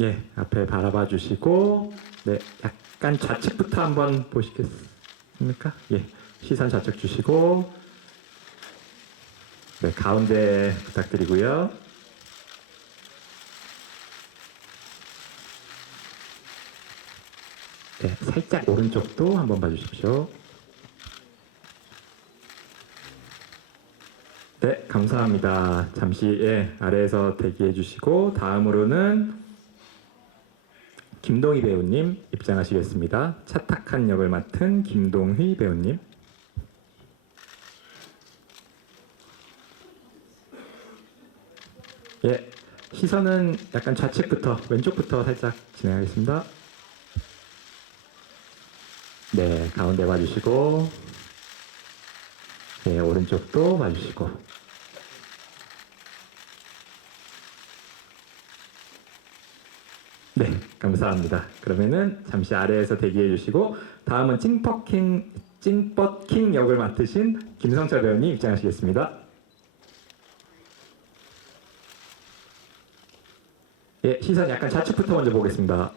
예, 앞에 바라봐 주시고, 네, 약간 좌측부터 한번 보시겠습니까? 예, 시선 좌측 주시고, 네, 가운데 부탁드리고요. 네, 살짝 오른쪽도 한번 봐주십시오. 네, 감사합니다. 잠시 예, 아래에서 대기해 주시고 다음으로는 김동희 배우님 입장하시겠습니다. 차탁한 역을 맡은 김동희 배우님. 예, 시선은 약간 좌측부터 왼쪽부터 살짝 진행하겠습니다. 네, 가운데 봐주시고, 네, 오른쪽도 봐주시고. 네, 감사합니다. 그러면은 잠시 아래에서 대기해 주시고, 다음은 찡퍼킹, 찡뻗킹 역을 맡으신 김성철 배우님 입장하시겠습니다. 예, 시선 약간 좌측부터 먼저 보겠습니다.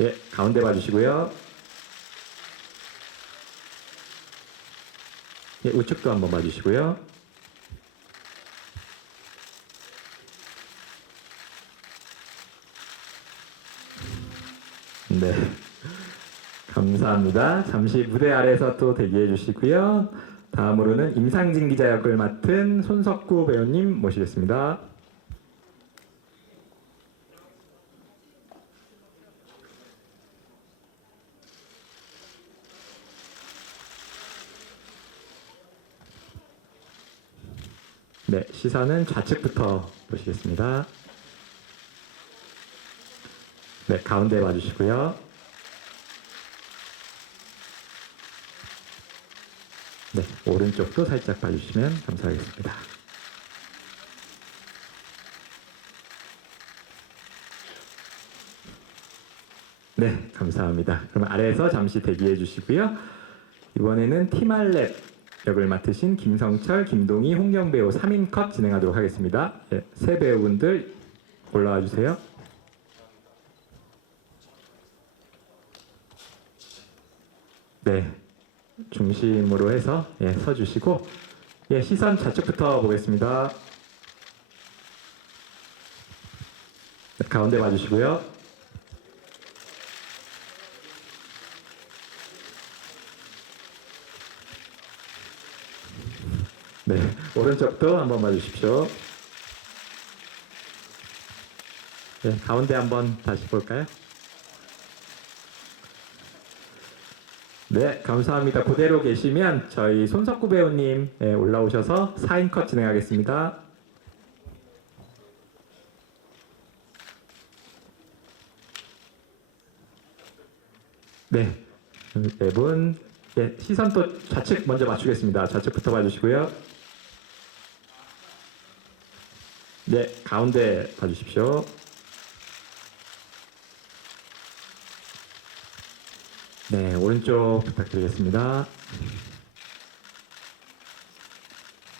예, 가운데 봐주시고요. 예, 우측도 한번 봐주시고요. 네. 감사합니다. 잠시 무대 아래에서 또 대기해 주시고요. 다음으로는 임상진 기자 역을 맡은 손석구 배우님 모시겠습니다. 네, 시선은 좌측부터 보시겠습니다. 네, 가운데 봐주시고요. 네, 오른쪽도 살짝 봐주시면 감사하겠습니다. 네, 감사합니다. 그럼 아래에서 잠시 대기해 주시고요. 이번에는 티말랩 역을 맡으신 김성철, 김동희, 홍경 배우 3인 컷 진행하도록 하겠습니다. 네, 세 배우분들 올라와 주세요. 네, 중심으로 해서 예, 서주시고 예, 시선 좌측부터 보겠습니다. 네, 가운데 봐주시고요. 네, 오른쪽도 한번 봐주십시오. 네, 가운데 한번 다시 볼까요? 네, 감사합니다. 그대로 계시면 저희 손석구 배우님 예, 올라오셔서 4인 컷 진행하겠습니다. 네, 네 분. 예, 시선 또 좌측 먼저 맞추겠습니다. 좌측부터 봐주시고요. 네, 가운데 봐주십시오. 네, 오른쪽 부탁드리겠습니다.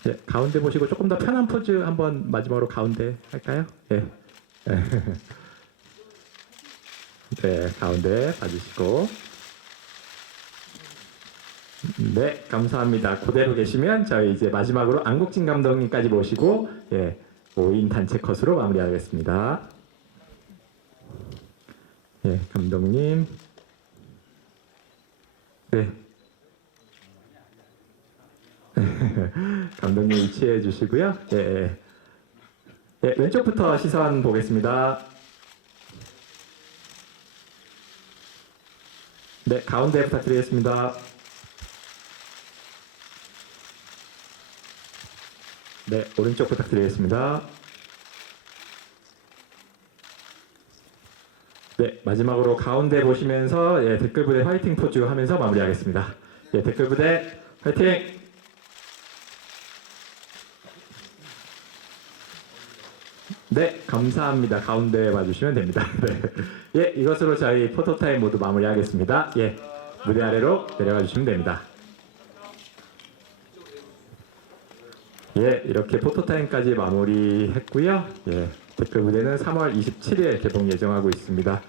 네, 가운데 보시고 조금 더 편한 포즈 한번 마지막으로 가운데 할까요? 네. 네, 가운데 봐주시고. 네, 감사합니다. 그대로 계시면 저희 이제 마지막으로 안국진 감독님까지 모시고 예, 5인 단체 컷으로 마무리하겠습니다. 예, 감독님. 네. 감독님 위치해 주시고요. 예, 예. 예, 왼쪽부터 시선 보겠습니다. 네, 가운데 부탁드리겠습니다. 네, 오른쪽 부탁드리겠습니다. 네, 마지막으로 가운데 보시면서 예, 댓글 부대 화이팅 포즈 하면서 마무리하겠습니다. 예, 댓글 부대 화이팅! 네, 감사합니다. 가운데 봐주시면 됩니다. 네. 예, 이것으로 저희 포토타임 모두 마무리하겠습니다. 예, 무대 아래로 내려가 주시면 됩니다. 예, 이렇게 포토타임까지 마무리했고요. 예, 댓글 무대는 3월 27일 개봉 예정하고 있습니다.